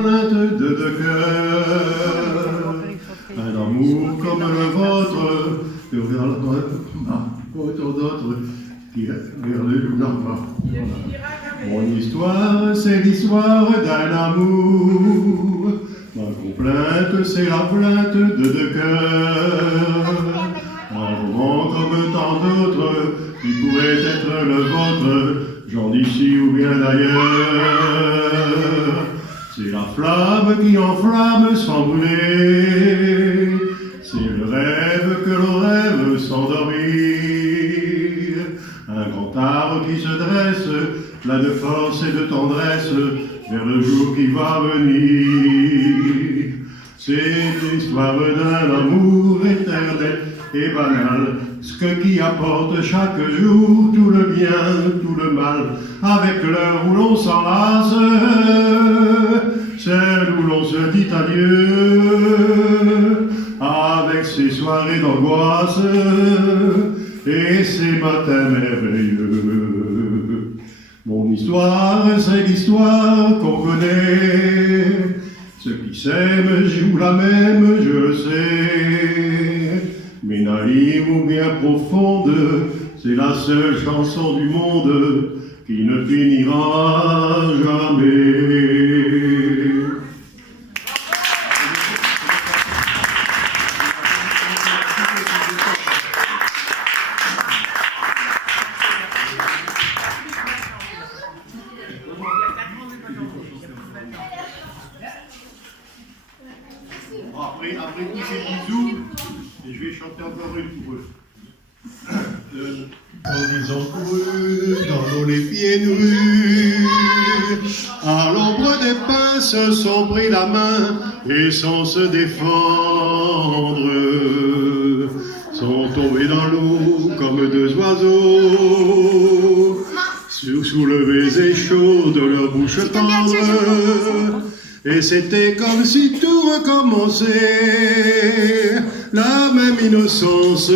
plainte de deux cœurs. Un amour comme le vôtre, vers autant d'autres qui vers le nord. Mon histoire, c'est l'histoire d'un amour. Ma complainte, c'est la plainte de deux cœurs. Un roman comme tant d'autres qui pourrait être le vôtre, genre d'ici ou bien d'ailleurs. C'est la flamme qui enflamme sans brûler. C'est le rêve que l'on rêve sans dormir. Un grand arbre qui se dresse, plein de force et de tendresse, vers le jour qui va venir. C'est l'histoire d'un amour éternel et banal, ce qui apporte chaque jour tout le bien, tout le mal, avec l'heure où l'on s'enlace, celle où l'on se dit adieu, avec ses soirées d'angoisse et ses matins merveilleux. Mon histoire, c'est l'histoire qu'on connaît. Ceux qui s'aiment jouent la même, je le sais. Mais naïve ou bien profonde, c'est la seule chanson du monde qui ne finira jamais. Après tous ces bisous, et je vais chanter encore une pour eux. Quand ils ont couru dans l'eau les pieds nus, à l'ombre des pins se sont pris la main et sans se défendre, sont tombés dans l'eau comme deux oiseaux, sous le baiser chaud de leur bouche tendre. Et c'était comme si tout recommençait, la même innocence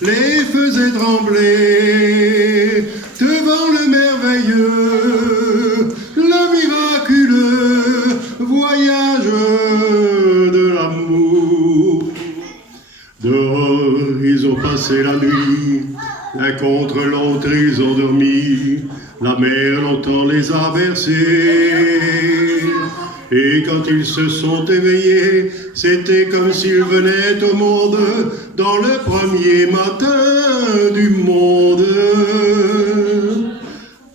les faisait trembler devant le merveilleux, le miraculeux voyage de l'amour. Dehors, ils ont passé la nuit, l'un contre l'autre ils ont dormi, la mer longtemps les a bercés. Et quand ils se sont éveillés, c'était comme s'ils venaient au monde dans le premier matin du monde.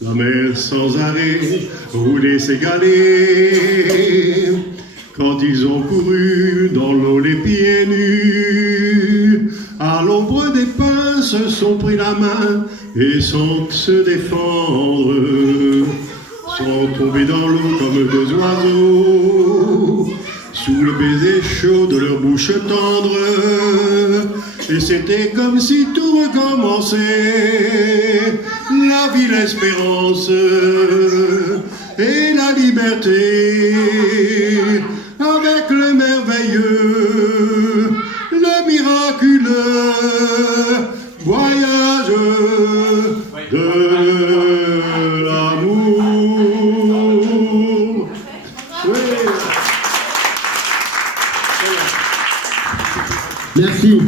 La mer sans arrêt roulait s'égaler. Quand ils ont couru dans l'eau les pieds nus, à l'ombre des pins se sont pris la main et sans se défendre, sont tombés dans l'eau comme deux oiseaux, sous le baiser chaud de leur bouche tendre. Et c'était comme si tout recommençait, la vie, l'espérance et la liberté, avec le merveilleux, le miraculeux voyage de l'amour. Merci.